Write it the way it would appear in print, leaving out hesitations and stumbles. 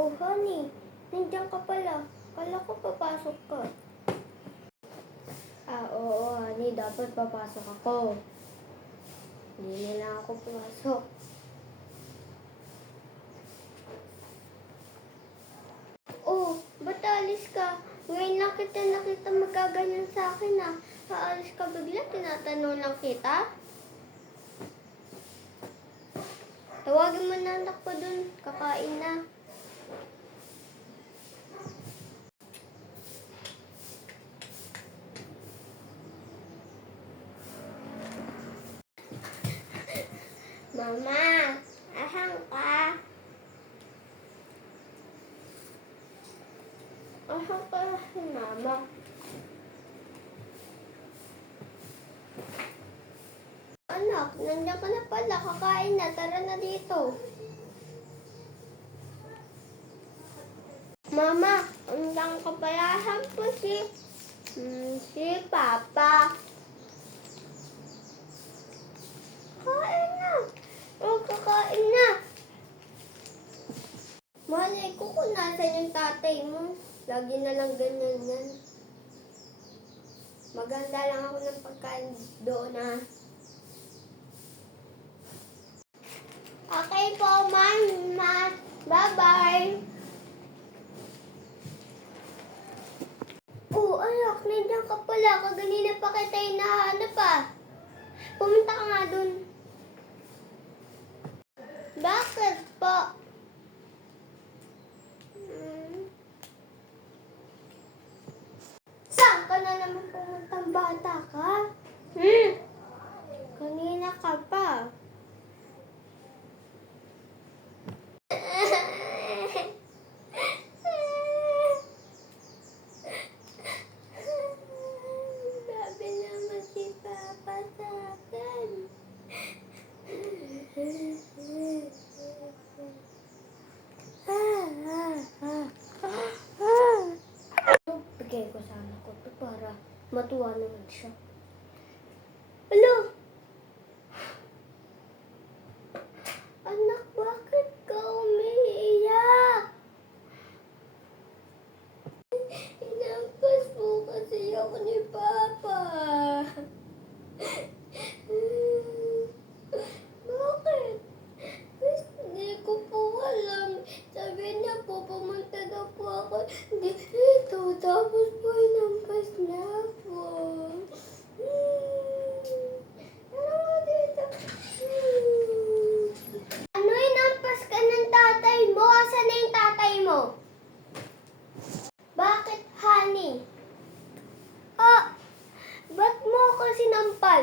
Oh, honey, nandiyan ka pala. Kala ko papasok ka. Oo, honey, dapat papasok ako. Hindi na lang ako pumasok. Oh, ba't alis ka? Ngayon lang kita nakita magkaganyan sa akin ah. Aalis ka bigla, tinatanong lang kita. Tawagin mo na anak ko dun, kakain na. Mama, asan ka? Asan ka si mama? Anak, nandiyan ka na pala, kakain na, tara na dito. Mama, nandiyan ka pala, asan po si Papa? Kain na. Oh, kakain na. Malay ko kung nasan yung tatay mo. Lagi na lang ganyan yan. Maganda lang ako ng pagkain doon na. Okay po, Mama. Bye-bye. Oh, anak, nandiyan ka pala. Kaganina pa kita hinahanap ah. Pumunta ka nga dun. Bakit po? Saan ka na naman pumuntang bata ka? Kanina ka pa. Sabi naman si Papa sa akin. Bigay ko sa anak ko to para matuwa naman siya. Hello? Anak, bakit ka umiiyak? Inampas po kasi ako ni Papa. Bakit? Hindi ko po alam. Sabi niya po, pumunta daw po ako dito. Tapos po, inampas na po. Ano nga dito? Ano, inampas ka ng tatay mo? Asan na yung tatay mo? Bakit, honey? Ba't mo ako sinampal?